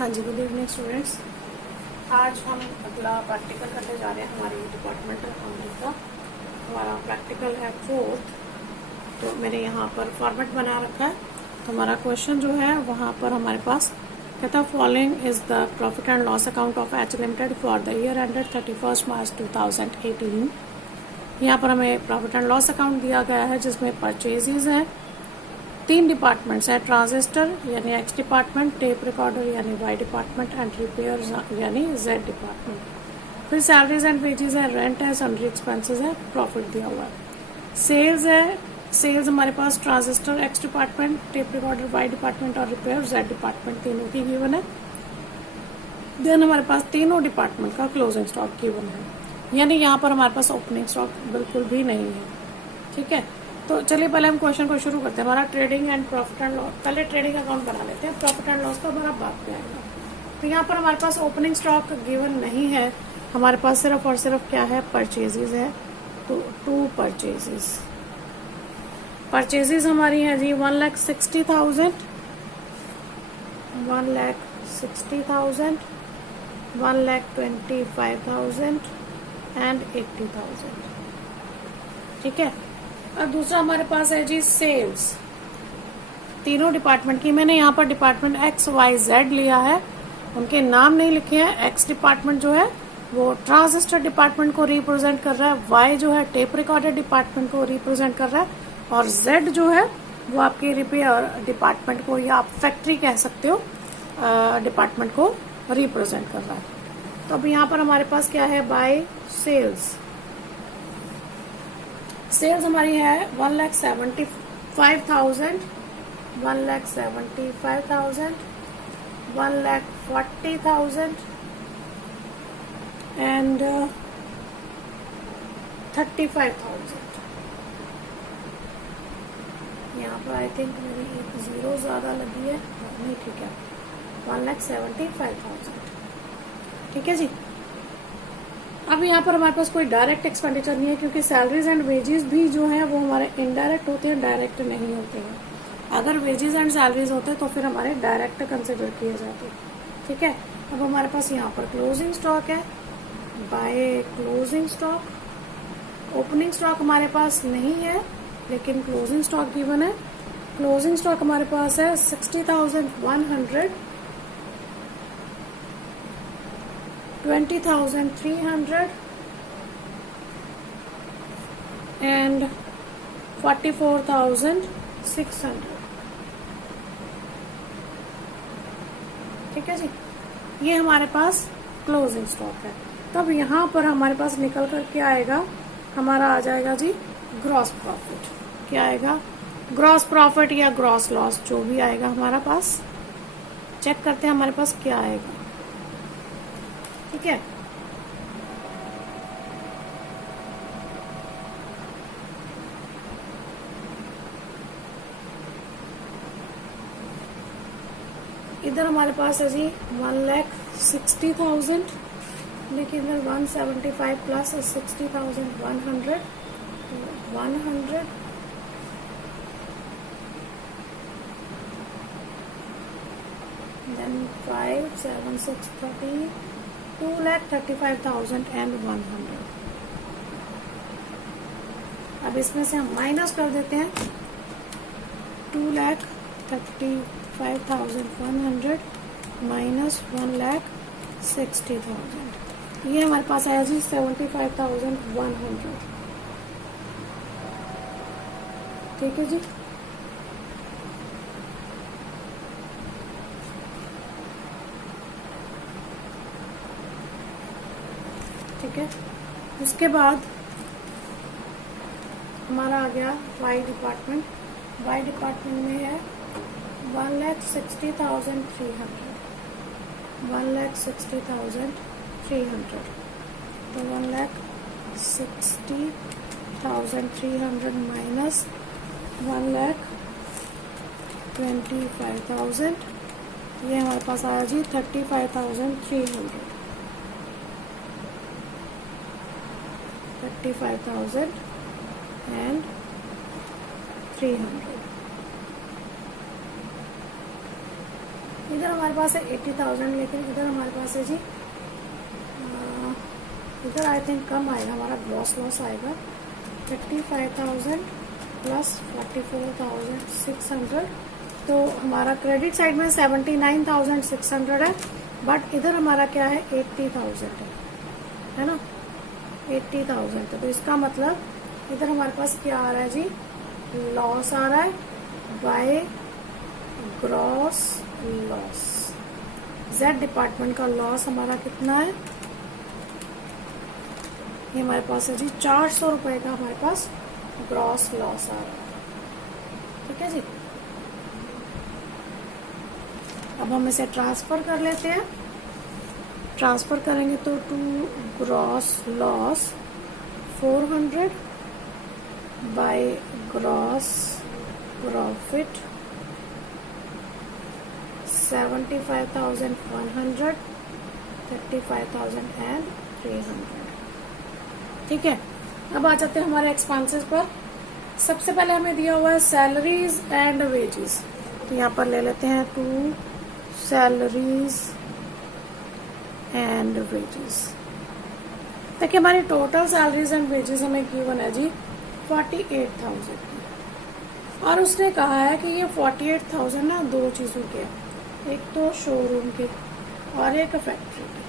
हाँ जी, good evening students. आज हम अगला प्रैक्टिकल करने जा रहे हैं हमारी डिपार्टमेंट अकाउंटिंग का। हमारा प्रैक्टिकल है 4th। तो मैंने यहाँ पर फॉर्मेट बना रखा है। तो हमारा क्वेश्चन जो है वहाँ पर हमारे पास कहता following is the profit and loss account of H limited for the year ended 31 मार्च 2018। यहाँ पर हमें प्रॉफिट एंड लॉस अकाउंट दिया गया है जिसमें परचेजेज हैं, 3 डिपार्टमेंट्स हैं, ट्रांजिस्टर यानी एक्स डिपार्टमेंट, टेप रिकॉर्डर यानी वाई डिपार्टमेंट एंड रिपेयर यानी जेड डिपार्टमेंट। फिर सैलरीज एंड वेजेस है, रेंट है, सन्ड्री एक्सपेंसेस है, प्रॉफिट दिया हुआ है। सेल्स है, सेल्स हमारे पास transistor X department, tape recorder Y department और रिपेयर जेड डिपार्टमेंट तीनों की गिवन है। देन हमारे पास तीनों डिपार्टमेंट का क्लोजिंग स्टॉक गिवन है, यानी यहाँ पर हमारे पास ओपनिंग स्टॉक बिल्कुल भी नहीं है। ठीक है, तो चलिए पहले हम क्वेश्चन को शुरू करते हैं। हमारा trading and profit and loss, पहले ट्रेडिंग अकाउंट बना लेते हैं, प्रॉफिट एंड लॉस का हमारा बाद में आएगा। तो यहाँ पर हमारे पास ओपनिंग स्टॉक गिवन नहीं है, हमारे पास सिर्फ और सिर्फ क्या है, परचेजेज है। तो 2 परचेजेज, परचेजेज हमारी है जी 1,60,000, 1,60,000, 1,25,000 एंड 80,000। ठीक है, और दूसरा हमारे पास है जी सेल्स, तीनों डिपार्टमेंट की। मैंने यहाँ पर डिपार्टमेंट एक्स वाई जेड लिया है, उनके नाम नहीं लिखे हैं। एक्स डिपार्टमेंट जो है वो ट्रांजिस्टर डिपार्टमेंट को रिप्रेजेंट कर रहा है, वाई जो है टेप रिकॉर्डर डिपार्टमेंट को रिप्रेजेंट कर रहा है, और जेड जो है वो आपके रिपेयर डिपार्टमेंट को या आप फैक्ट्री कह सकते हो डिपार्टमेंट को रिप्रेजेंट कर रहा है। तो अब यहाँ पर हमारे पास क्या है, बाय सेल्स। सेल्स हमारी है 1,75,000, 1,75,000, 1,40,000 एंड 35,000। यहाँ पर आई थिंक मेरी एक 0 ज्यादा लगी है, नहीं ठीक है, 1,75,000। ठीक है जी। अब यहाँ पर हमारे पास कोई डायरेक्ट एक्सपेंडिचर नहीं है, क्योंकि सैलरीज एंड वेजेस भी जो है वो हमारे इनडायरेक्ट होते हैं, डायरेक्ट नहीं होते हैं। अगर वेजेस एंड सैलरीज होते तो फिर हमारे डायरेक्ट कंसिडर किए जाते। ठीक है, अब हमारे पास यहाँ पर क्लोजिंग स्टॉक है, by closing stock. Opening stock हमारे पास नहीं है, लेकिन क्लोजिंग स्टॉक गिवन है। क्लोजिंग स्टॉक हमारे पास है 60,100, 20,300 and 44,600। ठीक है जी, ये हमारे पास क्लोजिंग स्टॉक है। तब यहाँ पर हमारे पास निकल कर क्या आएगा, हमारा आ जाएगा जी ग्रॉस प्रॉफिट। क्या आएगा, ग्रॉस प्रॉफिट या ग्रॉस लॉस, जो भी आएगा हमारा पास। चेक करते हैं हमारे पास क्या आएगा। ठीक है, इधर हमारे पास है जी 1,60,000, लेकिन इधर 175 प्लस 60,100, 100 then 5, 7, 6, 30, 2,35,100। अब इसमें से हम माइनस कर देते हैं 2,35,100 माइनस 1,60,000। ये हमारे पास आया जी 75,100। ठीक है जी। ठीक है, उसके बाद हमारा आ गया वाई डिपार्टमेंट। वाई डिपार्टमेंट में है 1,60,300, 1,60,300। तो 1,60,300 माइनस 1,25,000, ये हमारे पास आया जी 35,300, 35,300। इधर हमारे हमारे पास है 80,000, लेकिन इधर हमारे पास है जी इधर आई थिंक कम आएगा, हमारा ग्रॉस लॉस आएगा 55,000 प्लस 44,600। तो हमारा क्रेडिट साइड में 79,600 है, बट इधर हमारा क्या है 80,000 है ना, 80,000। तो इसका मतलब इधर हमारे पास क्या आ रहा है जी, लॉस आ रहा है by gross loss. Z department का लॉस हमारा कितना है, ये हमारे पास है जी 400 रुपए का हमारे पास ग्रॉस लॉस आ रहा है। ठीक है जी, अब हम इसे ट्रांसफर कर लेते हैं। ट्रांसफर करेंगे तो to gross loss 400 by gross profit 75,100, 35,300। ठीक है, अब आ जाते हैं हमारे एक्सपेंसेस पर। सबसे पहले हमें दिया हुआ है सैलरीज एंड वेजेस, तो यहाँ पर ले लेते हैं टू सैलरीज एंड वेजेस। देखिए हमारी टोटल सैलरीज एंड वेजेस हमें गिवन है जी 48,000 की, और उसने कहा है कि ये 48,000 ना दो चीजों के, एक तो शोरूम के और एक फैक्ट्री के।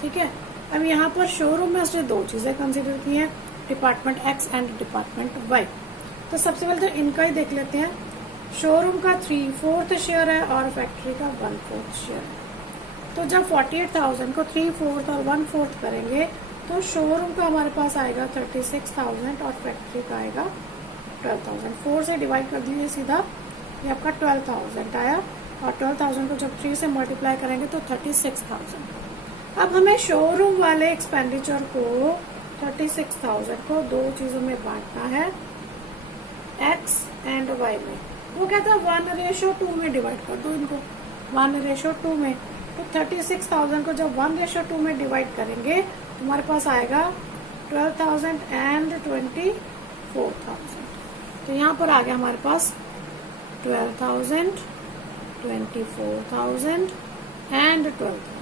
ठीक है, अब यहाँ पर शोरूम में उसने दो चीजें कंसिडर की हैं, department X and department Y. तो सबसे पहले तो इनका ही देख लेते हैं। शोरूम का 3/4 शेयर है और फैक्ट्री का 1/4 शेयर है। तो जब 48,000 को 3/4 और 1/4 करेंगे तो शोरूम का हमारे पास आएगा 36,000 और फैक्ट्री का आएगा 12,000। 4 से डिवाइड कर दीजिए सीधा, ये आपका 12,000 आया, और 12,000 को जब 3 से मल्टीप्लाई करेंगे तो 36,000। अब हमें शोरूम वाले एक्सपेंडिचर को 36,000 को दो चीजों में बांटना है, एक्स एंड वाई में। वो कहता है 1:2 में डिवाइड कर दो इनको, 1:2 में। तो 36,000 को जब 1:2 में डिवाइड करेंगे तो हमारे पास आएगा 12,000 एंड 24,000। तो यहाँ पर आ गया हमारे पास 12,000, 24,000 एंड 12,000।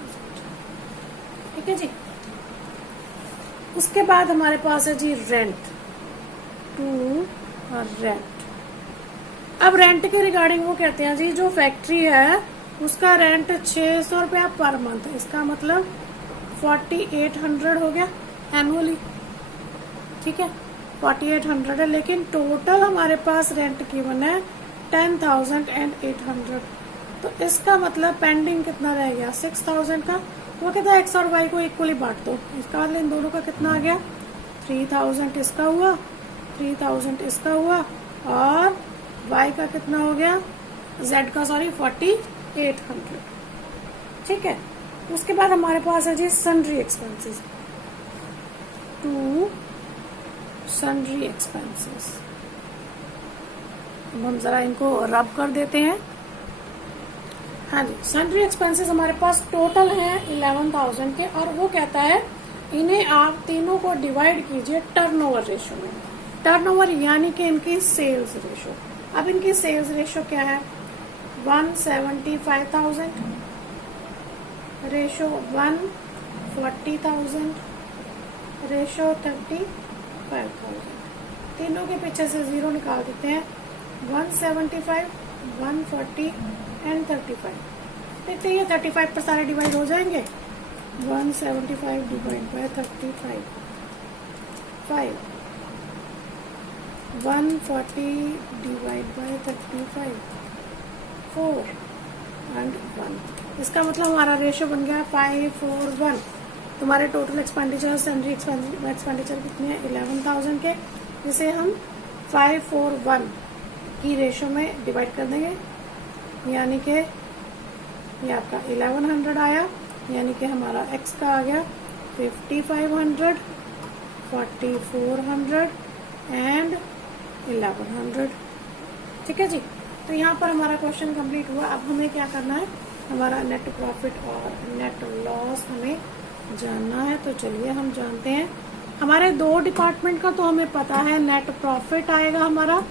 ठीक है जी, उसके बाद हमारे पास है जी रेंट, टू रेंट। अब रेंट के रिगार्डिंग वो कहते हैं जी जो फैक्ट्री है उसका रेंट 600 रुपया पर मंथ, इसका मतलब 4800 हो गया एनुअली। ठीक है, 4800 है, लेकिन टोटल हमारे पास रेंट गिवन है 10,800। तो इसका मतलब पेंडिंग कितना रह गया 6,000 का। वो कहता है एक्स और वाई को इक्वली बांट दो, इसका मतलब इन दोनों का कितना आ गया 3,000 इसका हुआ, 3,000 इसका हुआ, और वाई का कितना हो गया, जेड का सॉरी 4800। ठीक है, उसके बाद हमारे पास है जी sundry expenses, to sundry expenses. अब हम जरा इनको रब कर देते हैं। हाँ जी, सन्ड्री एक्सपेंसेस हमारे पास टोटल हैं 11,000 के, और वो कहता है इन्हें आप तीनों को डिवाइड कीजिए टर्नओवर रेशो में। टर्नओवर यानी कि इनकी सेल्स रेशो। अब इनकी सेल्स रेशो क्या है, 175,000 रेशो 140,000 रेशो 35,000। तीनों के पीछे से 0 निकाल देते हैं, 175, 140 एंड 35। देखते हैं ये 35 पर सारे डिवाइड हो जाएंगे। 175 divide by 35, 5, 140 divide by 35, 4 and 1। इसका मतलब हमारा रेशियो बन गया 5:1। तुम्हारे टोटल एक्सपेंडिचर सैलरी एक्सपेंडिचर कितने हैं 11,000 के, जिसे हम 5:1 की रेशियो में डिवाइड कर देंगे, यानी कि ये आपका 1100 आया, यानी कि हमारा एक्स का आ गया 5500, 4400 एंड 1100। ठीक है जी, तो यहाँ पर हमारा क्वेश्चन कंप्लीट हुआ। अब हमें क्या करना है, हमारा नेट प्रॉफिट और नेट लॉस हमें जानना है। तो चलिए हम जानते हैं। हमारे दो डिपार्टमेंट का तो हमें पता है, नेट प्रॉफिट आएगा हमारा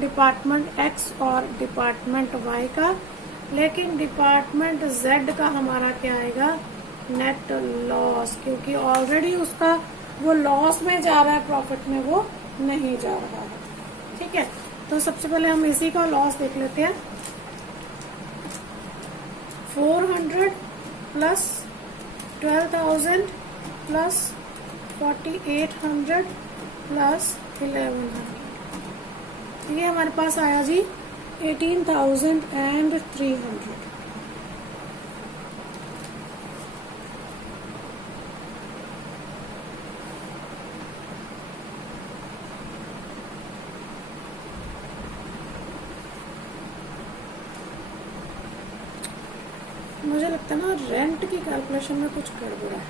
डिपार्टमेंट एक्स और डिपार्टमेंट वाई का, लेकिन डिपार्टमेंट जेड का हमारा क्या आएगा, नेट लॉस, क्योंकि ऑलरेडी उसका वो लॉस में जा रहा है, प्रॉफिट में वो नहीं जा रहा है। ठीक है, तो सबसे पहले हम इसी का लॉस देख लेते हैं। 400 प्लस 12,000 प्लस 4,800 प्लस 1,100, ये हमारे पास आया जी 18,300। मुझे लगता है ना रेंट की कैलकुलेशन में कुछ गड़बड़ है,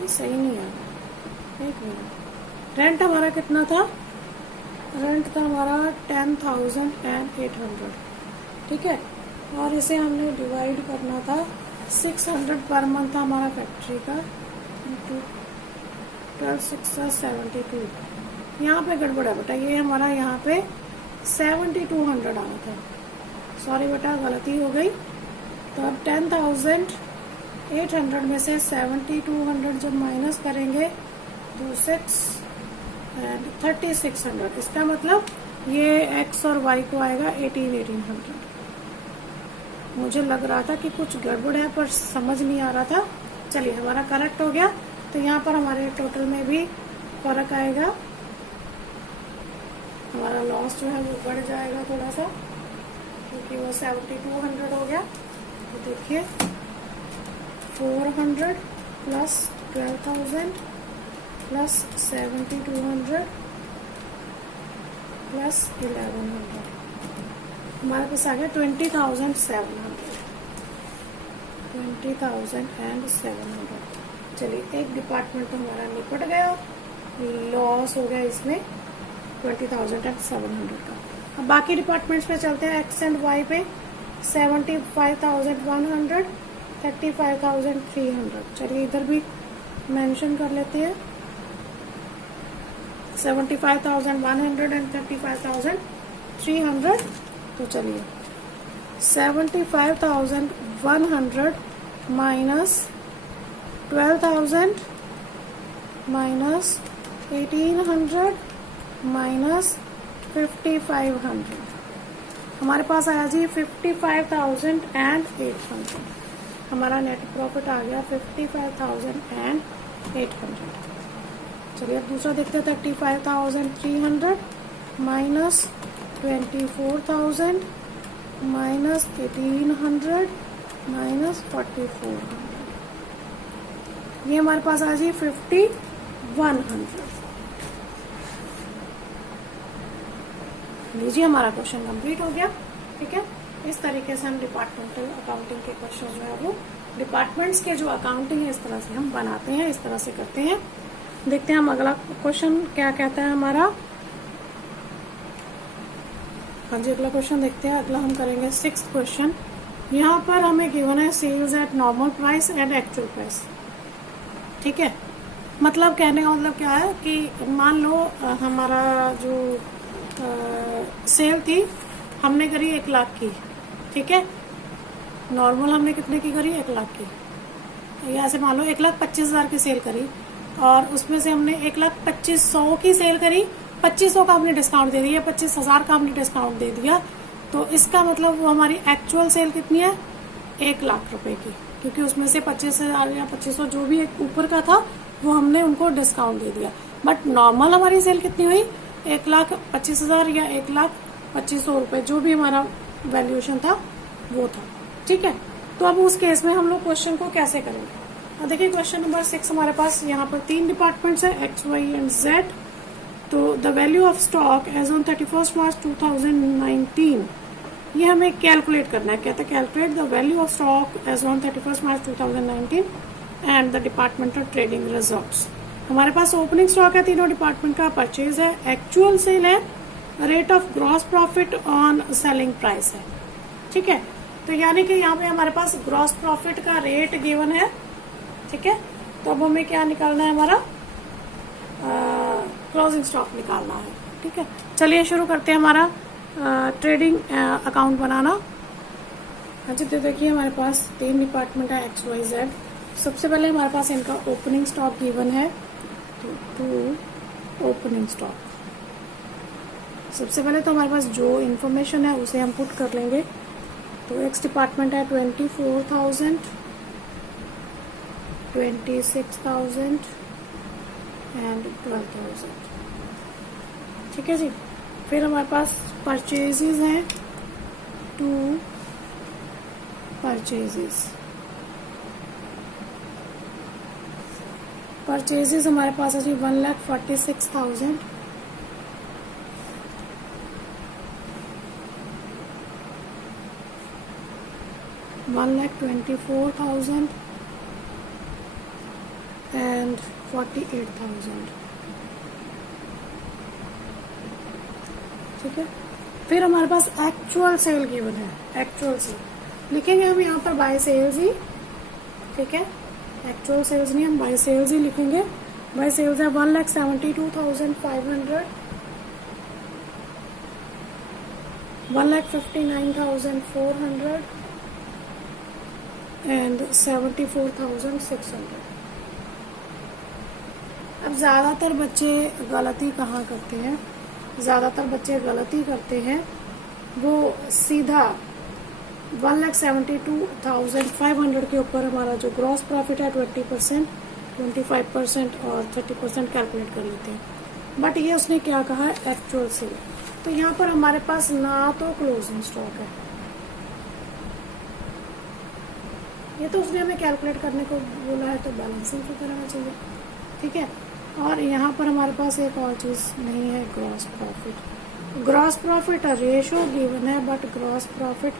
ये सही नहीं आ रहा। एक मिनट, रेंट हमारा कितना था, रेंट था हमारा 10,800, ठीक है, और इसे हमने डिवाइड करना था 600 पर मंथ था हमारा फैक्ट्री का, 12,672। यहाँ पे गड़बड़ है बेटा, ये हमारा यहाँ पे 7,200 आना था, सॉरी बेटा गलती हो गई। तो अब 10,800 में से 7,200 जब माइनस करेंगे तो 3600, इसका मतलब ये x और y को आएगा 1800। मुझे लग रहा था कि कुछ गड़बड़ है पर समझ नहीं आ रहा था। चलिए हमारा करेक्ट हो गया, तो यहाँ पर हमारे टोटल में भी फर्क आएगा, हमारा लॉस जो है वो बढ़ जाएगा थोड़ा सा, क्योंकि वो 7,200 हो गया। तो देखिए 400 प्लस 12,000 प्लस 7,200 प्लस 1,100, हमारे पास आ गया 20,700। 20,700। चलिए एक डिपार्टमेंट तो हमारा निपट गया, लॉस हो गया इसमें 20,700 का। अब बाकी डिपार्टमेंट्स पे चलते हैं, एक्स एंड वाई पे। 75,100, 35,300। चलिए इधर भी मेंशन कर लेते हैं, 75,100 एंड 35,300। तो चलिए 75,100 माइनस 12,000 माइनस 1,800 माइनस 5,500, हमारे पास आया जी 55,800। हमारा नेट प्रॉफिट आ गया 55,800। चलिए अब दूसरा देखते हैं, 35,300 माइनस 24,000 माइनस 1,800 माइनस 4,400, ये हमारे पास आ जी 5,100। लीजिए हमारा क्वेश्चन कंप्लीट हो गया। ठीक है, इस तरीके से हम डिपार्टमेंटल अकाउंटिंग के क्वेश्चन जो है वो डिपार्टमेंट्स के जो अकाउंटिंग है इस तरह से हम बनाते हैं, इस तरह से करते हैं। देखते हैं हम अगला क्वेश्चन क्या कहता है हमारा। हाँ जी, अगला क्वेश्चन देखते हैं। अगला हम करेंगे 6th क्वेश्चन। यहाँ पर हमें गिवन है sales at normal price and actual price. ठीक है, मतलब कहने का मतलब क्या है कि मान लो हमारा जो सेल थी हमने करी 1 लाख की, ठीक है, नॉर्मल हमने कितने की करी 1 लाख की, या ऐसे मान लो 1,25,000 की सेल करी और उसमें से हमने 1,25,100 की सेल करी, 2,500 का हमने डिस्काउंट दे दिया, 25,000 का हमने डिस्काउंट दे दिया, तो इसका मतलब वो हमारी एक्चुअल सेल कितनी है 1 लाख रुपए की, क्योंकि उसमें से 25,000 या 2,500 जो भी एक ऊपर का था वो हमने उनको डिस्काउंट दे दिया। बट नॉर्मल हमारी सेल कितनी हुई 1,25,000 या 1,25,000 रुपए, जो भी हमारा वैल्यूएशन था वो था। ठीक है, तो अब उस केस में हम लोग क्वेश्चन को कैसे करेंगे। अब देखिए क्वेश्चन नंबर 6 हमारे पास यहाँ पर 3 डिपार्टमेंट्स है, एक्स, वाई एंड जेड। तो the value of stock as on 31 March 2019, ये हमें कैलकुलेट करना है। कहते हैं calculate the value of stock as on 31 March 2019 and the departmental trading results. हमारे पास ओपनिंग स्टॉक है, तीनों डिपार्टमेंट का परचेज है, एक्चुअल सेल है, rate of gross profit on selling price है। ठीक है, तो यानी कि यहाँ पे हमारे पास ग्रॉस प्रॉफिट का रेट गिवन है। ठीक है, तो अब हमें क्या निकालना है, हमारा क्लोजिंग स्टॉक निकालना है। ठीक है, चलिए शुरू करते हैं हमारा ट्रेडिंग अकाउंट बनाना। हाँ जी, तो देखिए हमारे पास 3 डिपार्टमेंट है एक्स वाई जेड। सबसे पहले हमारे पास इनका ओपनिंग स्टॉक गिवन है, तो 2 ओपनिंग स्टॉक। सबसे पहले तो हमारे पास जो इन्फॉर्मेशन है उसे हम पुट कर लेंगे। तो एक्स डिपार्टमेंट है 24,000, 26,000 एंड 12,000। ठीक है जी। फिर हमारे पास परचेजेस हैं, 2 परचेजेस हमारे पास है जी 1,46,000, 1,24,000 एंड 48,000। ठीक है। फिर हमारे पास एक्चुअल सेल गिवन है, एक्चुअल सेल लिखेंगे हम यहाँ पर बाय सेल्स ही। ठीक है, एक्चुअल सेल्स नहीं, हम बाय सेल्स ही लिखेंगे। बाय सेल्स है 1,72,500, 1,59,400 एंड 74,600। अब ज्यादातर बच्चे गलती कहाँ करते हैं? ज्यादातर बच्चे गलती करते हैं, वो सीधा 1,72,500 के ऊपर हमारा जो ग्रॉस प्रॉफिट है 20%, 25% और 30% कैलकुलेट कर लेते हैं। बट ये उसने क्या कहा है? Actual sale. तो यहाँ पर हमारे पास ना तो क्लोजिंग स्टॉक है, ये तो उसने हमें कैलकुलेट करने को बोला है, तो बैलेंसिंग फिगर करना चाहिए। ठीक है। और यहाँ पर हमारे पास एक और चीज नहीं है, gross profit. Gross profit ratio given है बट ग्रॉस प्रॉफिट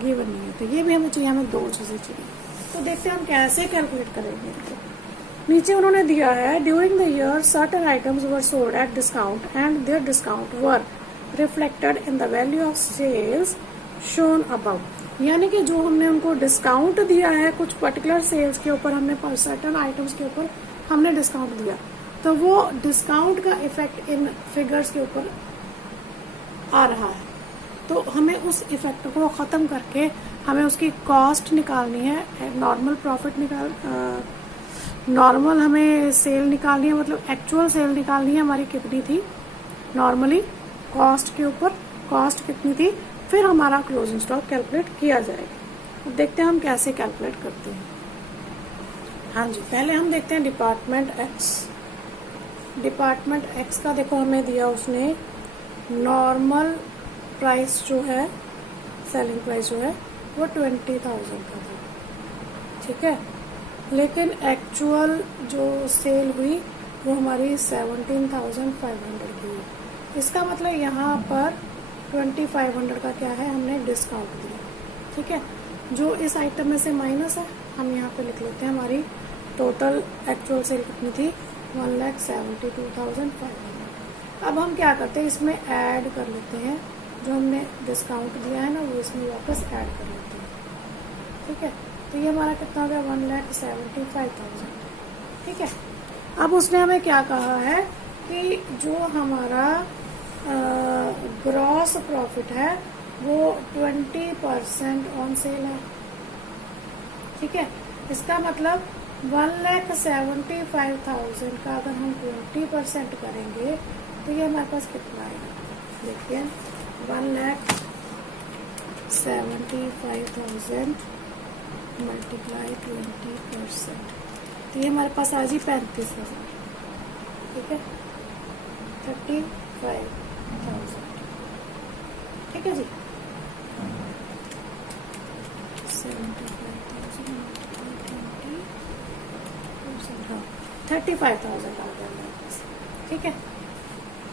गिवन नहीं है, तो ये भी हमें चाहिए, हमें 2 चीजें चाहिए। तो देखते हैं हम कैसे कैलकुलेट करेंगे इनको। नीचे उन्होंने दिया है during the year certain items were sold at discount and their discount were reflected in the value of sales shown above. यानी कि जो हमने उनको डिस्काउंट दिया है कुछ पर्टिकुलर सेल्स के ऊपर, हमने सर्टेन आइटम्स के ऊपर हमने डिस्काउंट दिया, तो वो डिस्काउंट का इफेक्ट इन फिगर्स के ऊपर आ रहा है। तो हमें उस इफेक्ट को खत्म करके हमें उसकी कॉस्ट निकालनी है, नॉर्मल प्रॉफिट नॉर्मल हमें सेल निकालनी है, मतलब एक्चुअल सेल निकालनी है हमारी कितनी थी नॉर्मली कॉस्ट के ऊपर, कॉस्ट कितनी थी, फिर हमारा क्लोजिंग स्टॉक कैलकुलेट किया जाएगा। अब देखते हैं हम कैसे कैलकुलेट करते हैं। हाँ जी, पहले हम देखते हैं डिपार्टमेंट एक्स। डिपार्टमेंट एक्स का देखो हमें दिया उसने नॉर्मल प्राइस जो है, सेलिंग प्राइस जो है वो 20,000 का था। ठीक है, लेकिन एक्चुअल जो सेल हुई वो हमारी 17,500 की हुई। इसका मतलब यहाँ पर 2,500 का क्या है, हमने डिस्काउंट दिया। ठीक है, जो इस आइटम में से माइनस है हम यहाँ पे लिख लेते हैं, हमारी टोटल एक्चुअल सेल कितनी थी 1,72,500। अब हम क्या करते हैं, इसमें ऐड कर लेते हैं, जो हमने डिस्काउंट दिया है ना वो इसमें वापस ऐड कर लेते हैं। ठीक है, तो ये हमारा कितना हो गया 1,75,000। ठीक है, अब उसने हमें क्या कहा है कि जो हमारा ग्रॉस प्रॉफिट है वो 20% ऑन सेल है। ठीक है, इसका मतलब 1,75,000 का अगर हम 20% करेंगे तो ये हमारे पास कितना आएगा, देखिए 1,75,000 मल्टीप्लाई 20%, तो ये हमारे पास आज ही 35,000। ठीक है, 35,000। ठीक है जी, 35,000 आ गया हमारे पास। ठीक है,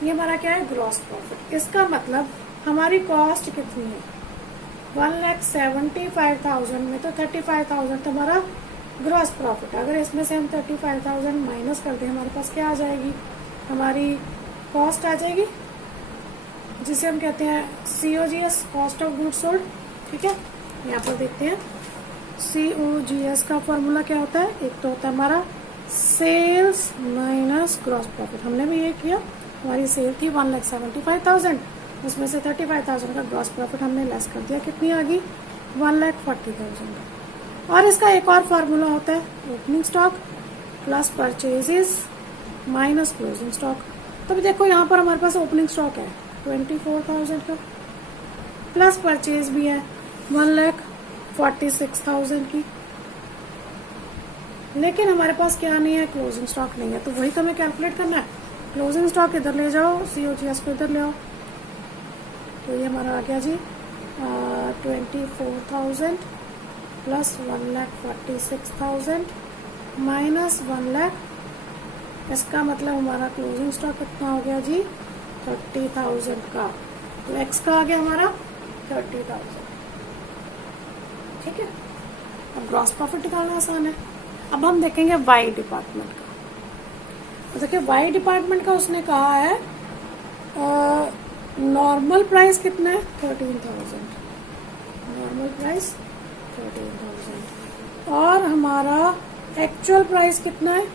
ये हमारा क्या है ग्रॉस प्रॉफिट। इसका मतलब हमारी कॉस्ट कितनी है 1,75,000 में, तो 35,000 तो हमारा ग्रॉस प्रॉफिट। अगर इसमें से हम 35,000 माइनस कर दें हमारे पास क्या आ जाएगी, हमारी कॉस्ट आ जाएगी, जिसे हम कहते हैं COGS, cost of goods sold. ठीक है, यहाँ पर देखते हैं COGS का फॉर्मूला क्या होता है, एक तो होता है हमारा सेल्स माइनस ग्रॉस प्रॉफिट। हमने भी ये किया, हमारी सेल थी 1,75,000, उसमें से 35,000 का ग्रॉस प्रॉफिट हमने लेस कर दिया, कितनी आ गई 1,40,000। और इसका एक और फार्मूला होता है, opening stock plus purchases minus closing stock. तो देखो यहाँ पर हमारे पास ओपनिंग स्टॉक है 24,000 का, प्लस परचेज भी है 1,46,000 की, लेकिन हमारे पास क्या नहीं है, क्लोजिंग स्टॉक नहीं है। तो वही तो हमें कैलकुलेट करना है। क्लोजिंग स्टॉक इधर ले जाओ, COGS को इधर ले आओ, तो ये हमारा आ गया जी 24,000 प्लस 1,46,000 माइनस 1 लाख। इसका मतलब हमारा क्लोजिंग स्टॉक कितना हो गया जी 30,000 का। तो एक्स का आ गया हमारा 30,000। ठीक है, अब ग्रॉस प्रॉफिट निकालना आसान है। अब हम देखेंगे वाई डिपार्टमेंट का। तो देखिए वाई डिपार्टमेंट का उसने कहा है नॉर्मल प्राइस कितना है 13,000, नॉर्मल प्राइस 13,000 और हमारा एक्चुअल प्राइस कितना है,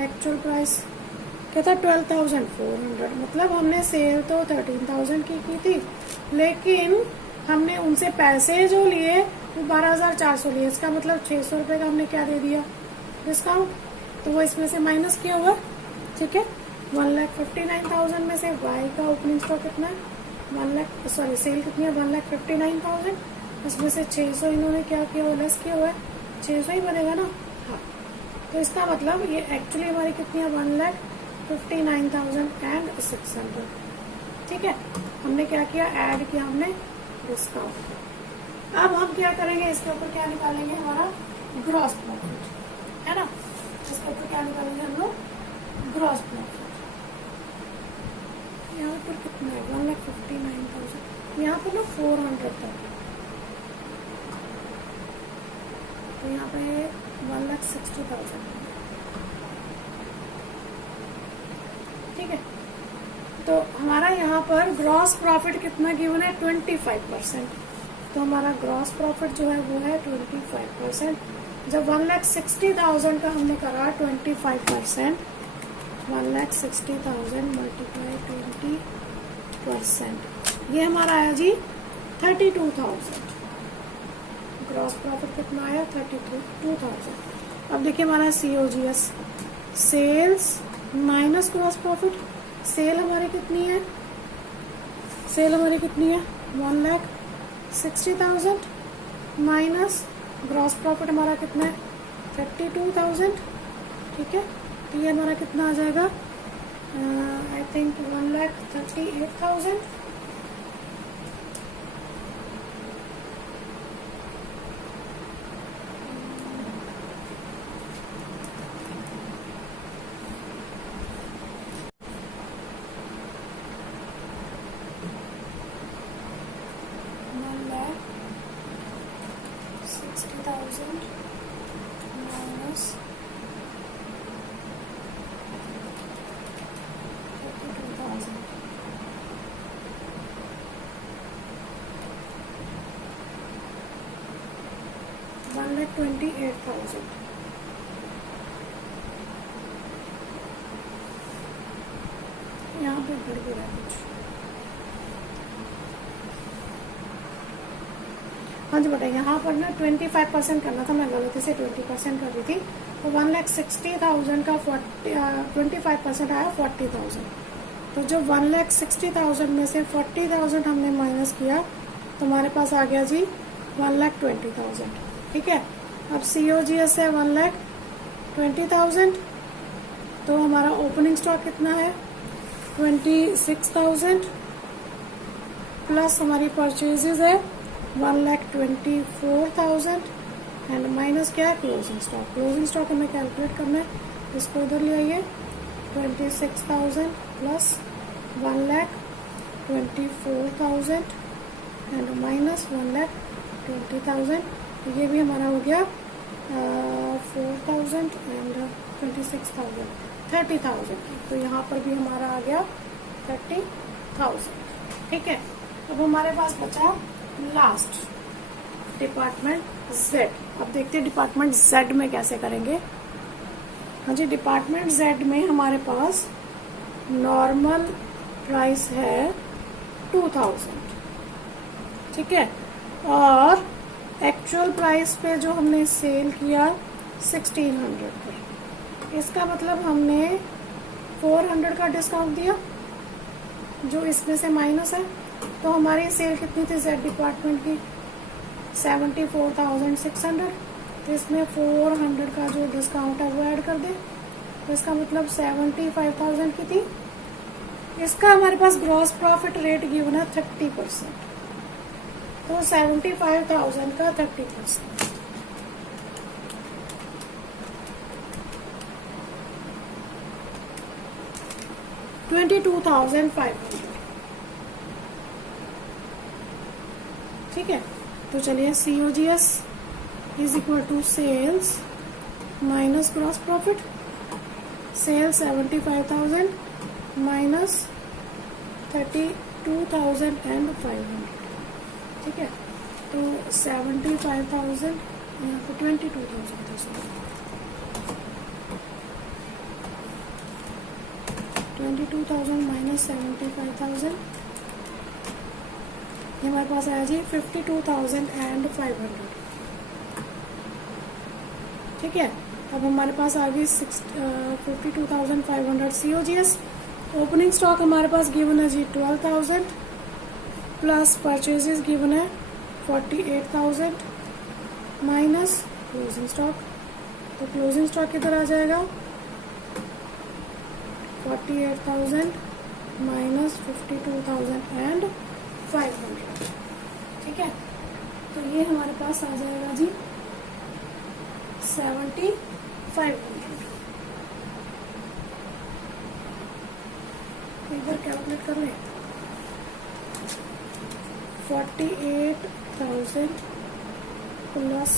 एक्चुअल प्राइस कहता है 12,400। मतलब हमने सेल तो 13,000 की थी, लेकिन हमने उनसे पैसे जो लिए वो 12,400 लिए। इसका मतलब 600 रुपये का हमने क्या दे दिया डिस्काउंट, तो वो इसमें से माइनस किया हुआ। ठीक है, 1,59,000 में से वाई का ओपनिंग स्टॉक कितना है, सेल कितनी है 1,59,000, उसमें से 600 इन्होंने क्या किया हुआ, लेस किया हुआ है, 600 ही बनेगा ना। हाँ, तो इसका मतलब ये एक्चुअली हमारी कितनी है 1,59,600। ठीक है, हमने क्या किया, ऐड किया हमने डिस्काउंट। अब हम क्या करेंगे, इसके ऊपर क्या निकालेंगे, हमारा ग्रॉस प्रॉफिट है ना। इसके ऊपर क्या निकालेंगे हम लोग, ग्रॉस प्रॉफिट। यहाँ पर कितना है 1,59,000, यहाँ पर ना 400 तक, तो यहाँ पे 1,60,000। ठीक है, तो हमारा यहाँ पर ग्रॉस प्रॉफिट कितना गिवन है 25%। तो हमारा ग्रॉस प्रॉफिट जो है वो है 25%। जब 1,60,000 का हमने करा 25%, 1,60,000 मल्टीप्लाई 20%, ये हमारा आया जी 32,000। ग्रॉस प्रॉफिट कितना आया 32,000। अब देखिए हमारा COGS, sales minus gross profit. Sale हमारी कितनी है, सेल हमारी कितनी है 1,60,000 माइनस ग्रॉस प्रॉफिट हमारा कितना है 32,000। ठीक है, तो ये हमारा कितना आ जाएगा, आई थिंक 1,38,000। माइनस 32,000, $1,28,000। यहाँ पे गड़बड़ है कुछ। हाँ जी बेटा, यहाँ पर ना 25% करना था, मैं गलती से 20% कर दी थी। तो 1,60,000 का 25% आया 40,000। तो जब 1,60,000 में से 40,000 हमने माइनस किया तो हमारे पास आ गया जी 1,20,000। ठीक है, अब COGS है 1,20,000, तो हमारा ओपनिंग स्टॉक कितना है 26,000 प्लस हमारी परचेजेज है 1,24,000 एंड माइनस क्या है क्लोजिंग स्टॉक। क्लोजिंग स्टॉक हमें कैलकुलेट करना है, इसको इधर ले आइए 26,000 प्लस 1,24,000 एंड माइनस 1,20,000। ये भी हमारा हो गया 4,000 एंड 26,000 30,000। तो यहाँ पर भी हमारा आ गया 30,000। ठीक है, अब हमारे पास बचा लास्ट डिपार्टमेंट Z। अब देखते हैं डिपार्टमेंट Z में कैसे करेंगे। हाँ जी, डिपार्टमेंट Z में हमारे पास नॉर्मल प्राइस है 2,000। ठीक है, और एक्चुअल प्राइस पे जो हमने सेल किया 1600 पर, इसका मतलब हमने 400 का डिस्काउंट दिया जो इसमें से माइनस है। तो हमारी सेल कितनी थी जेड डिपार्टमेंट की 74,600, तो इसमें 400 का जो डिस्काउंट है वो ऐड कर दे, तो इसका मतलब 75,000 की थी। इसका हमारे पास ग्रॉस प्रॉफिट रेट गिवन है 30%, तो 75,000 का 30%, $22,500। ठीक है, तो चलिए COGS is equal to sales minus gross profit. Sales 75,000 minus 32,500। ठीक है, तो 75,000 यहाँ पे 22,000 22,000 माइनस 75,000, ये हमारे पास आया जी 52,500। ठीक है, अब हमारे पास आ गई 52,500 COGS। ओपनिंग स्टॉक हमारे पास गिवन है जी 12,000 प्लस परचेजेस गिवन है 48,000 माइनस क्लोजिंग स्टॉक, तो क्लोजिंग स्टॉक किधर आ जाएगा 48,000 माइनस 52,500। ठीक है, तो ये हमारे पास आ जाएगा जी 7,500। एक बार कैलकुलेट कर लें, 48,000 प्लस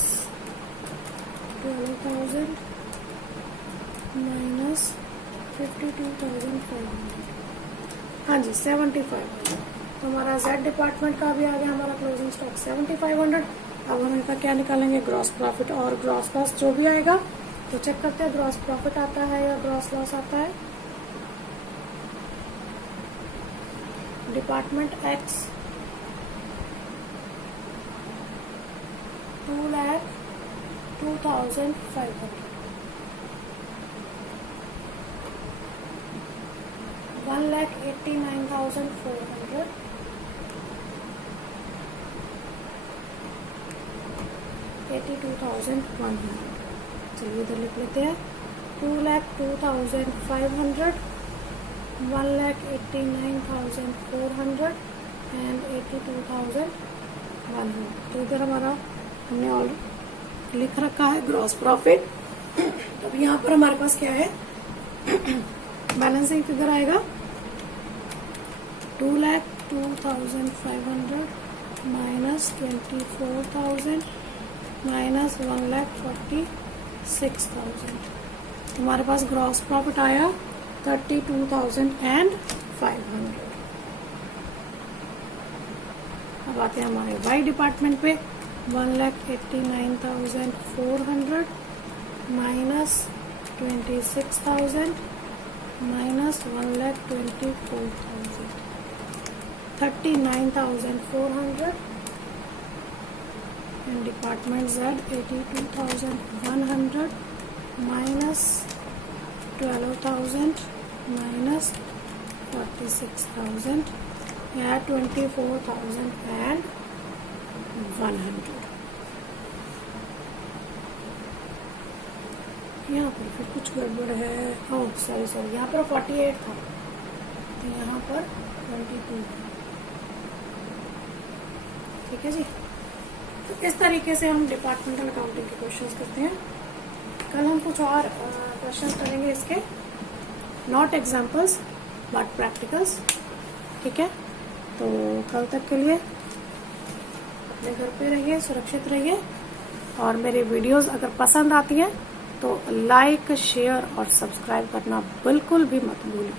12,000 माइनस 52,500, हाँ जी 7,500। तो हमारा जेड डिपार्टमेंट का भी आ गया हमारा क्लोजिंग स्टॉक 7,500। अब हम इनका क्या निकालेंगे, ग्रॉस प्रॉफिट और ग्रॉस लॉस जो भी आएगा। तो चेक करते हैं ग्रॉस प्रॉफिट आता है या ग्रॉस लॉस आता है। Department x 2,02,500, 1,89,400, 82,100। चलिए इधर लिख लेते हैं 2,02,500, 1,89,400 एंड 82,100। तो इधर हमारा हमने और लिख रखा है ग्रॉस प्रॉफिट। अब यहाँ पर हमारे पास क्या है, बैलेंसिंग फिगर आएगा 2,02,500 माइनस 24,000 माइनस 1,46,000। हमारे पास ग्रॉस प्रॉफिट आया 32,500। अब आते हैं हमारे वाई डिपार्टमेंट पे 1,89,400 minus 26,000 minus 1,24,000, 39,400 and department Z 82,100 minus 12,000 minus 46,000 या 24,100। यहाँ पर फिर कुछ गड़बड़ है, ओह सॉरी यहाँ पर 48 था तो यहाँ पर 22। ठीक है जी, तो इस तरीके से हम डिपार्टमेंटल अकाउंटिंग के क्वेश्चंस करते हैं। कल हम कुछ और क्वेश्चंस करेंगे इसके, नॉट एग्जाम्पल्स बट प्रैक्टिकल्स। ठीक है, तो कल तक के लिए अपने घर पे रहिए, सुरक्षित रहिए, और मेरी वीडियोस अगर पसंद आती हैं तो लाइक शेयर और सब्सक्राइब करना बिल्कुल भी मत भूलिए।